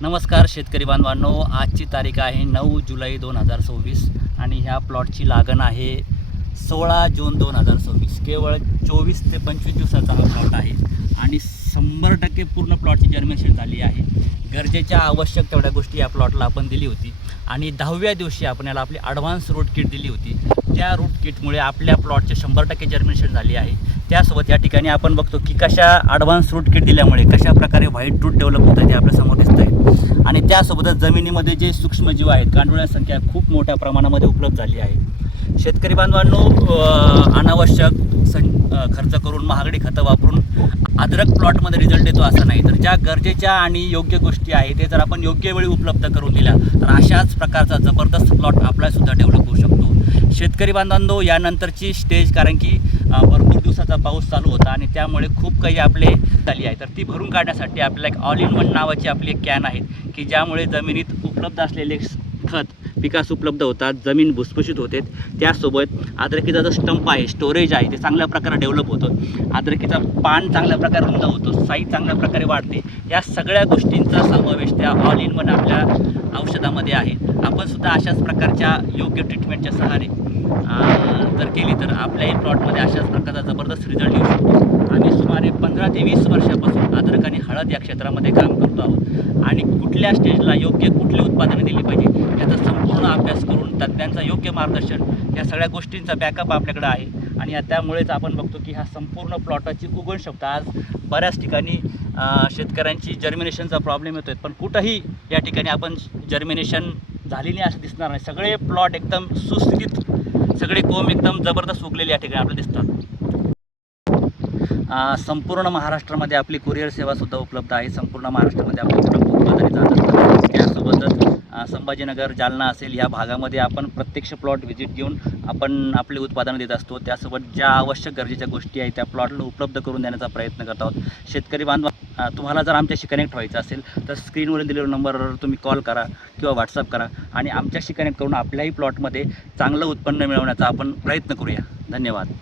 नमस्कार शेतकरी बांधवांनो, आजची तारीख आहे 9 जुलै 2024 आणि ह्या प्लॉटची लागण आहे 16 जून 2024. केवळ 24 ते 25 दिवसाचा हा प्लॉट आहे आणि 100% पूर्ण प्लॉटची जर्मिनेशन झाली आहे. गरजेच्या आवश्यक तेवढ्या गोष्टी या प्लॉटला आपण दिली होती आणि 10व्या दिवशी आपण याला आपली ॲडव्हान्स रूट किट दिली होती. त्या रूट किटमुळे आपल्या प्लॉटचे 100% जर्मिनेशन झाली आहे. त्यासोबत या ठिकाणी आपण बघतो की कशा ॲडव्हान्स रूट किट दिल्यामुळे कशा प्रकारे व्हाईट रूट डेव्हलप होत आहे ते आपल्यासमोर दिसत आहे. आणि त्यासोबतच जमिनीमध्ये जे सूक्ष्मजीव आहेत, गांडुळांची संख्या खूप मोठ्या प्रमाणामध्ये उपलब्ध झाली आहे. शेतकरी बांधवांनो, अनावश्यक खर्च करून महागडी खतं वापरून अद्रक प्लॉटमध्ये रिझल्ट येतो असं नाही, तर ज्या गरजेच्या आणि योग्य गोष्टी आहेत ते जर आपण योग्य वेळी उपलब्ध करून दिल्या तर अशाच प्रकारचा जबरदस्त प्लॉट आपल्यासुद्धा डेव्हलप होऊ शकतो. शेतकरी बांधवांनो, यानंतरची स्टेज कारण की भरपूर दिवसाचा पाऊस चालू होता आणि त्यामुळे खूप काही आपले झाली आहे, तर ती भरून काढण्यासाठी आपल्याला एक ऑल इन वन नावाची आपली एक कॅन आहे की ज्यामुळे जमिनीत उपलब्ध असलेले खत पिकास उपलब्ध होतात, जमीन भुसभुशीत होते. त्यासोबत अद्रकीचा जो स्टंप आहे, स्टोरेज आहे, ते चांगल्या प्रकारे डेव्हलप होतं. अद्रकीचा पान चांगल्या प्रकारे रुंद होतो, साईज चांगल्या प्रकारे वाढते. या सगळ्या गोष्टींचा समावेश त्या ऑल इन वन आपल्या औषधामध्ये आहे. आपण सुद्धा अशाच प्रकारच्या योग्य ट्रीटमेंटच्या सहारे जर केली तर आपल्याही प्लॉटमध्ये अशाच प्रकारचा जबरदस्त रिझल्ट येऊ शकतो. आम्ही सुमारे 15 ते 20 वर्षापासून अद्रक आणि हळद या क्षेत्रामध्ये काम करतो आहोत आणि कुठल्या स्टेजला योग्य कुठली उत्पादने दिली पाहिजे याचा संपूर्ण अभ्यास करून तज्ज्ञांचं योग्य मार्गदर्शन या सगळ्या गोष्टींचा बॅकअप आपल्याकडे आहे. आणि त्यामुळेच आपण बघतो की हा संपूर्ण प्लॉटाची उगवण क्षमता आज बऱ्याच ठिकाणी शेतकऱ्यांची जर्मिनेशनचा प्रॉब्लेम येतो आहे, पण कुठंही या ठिकाणी आपण जर्मिनेशन झालेली असं दिसणार नाही. सगळे प्लॉट एकदम सुस्थितीत, सगळे कोंब एकदम जबरदस्त उगलेले या ठिकाणी आपल्याला दिसतात. संपूर्ण महाराष्ट्रामध्ये आपली कुरिअर सेवासुद्धा उपलब्ध आहे. संपूर्ण महाराष्ट्रामध्ये आपले प्रोडक्ट उत्पादने जात असतात. त्यासोबतच संभाजीनगर, जालना असेल या भागामध्ये आपण प्रत्यक्ष प्लॉट व्हिजिट घेऊन आपण आपले उत्पादनं देत असतो. त्यासोबत ज्या आवश्यक गरजेच्या गोष्टी आहेत त्या प्लॉटला उपलब्ध करून देण्याचा प्रयत्न करत आहोत. शेतकरी बांधव, तुम्हाला जर आमच्याशी कनेक्ट व्हायचं असेल तर स्क्रीनवरील दिलेल्या नंबरवर तुम्ही कॉल करा किंवा व्हॉट्सअप करा आणि आमच्याशी कनेक्ट करून आपल्याही प्लॉटमध्ये चांगलं उत्पन्न मिळवण्याचा आपण प्रयत्न करूया. धन्यवाद.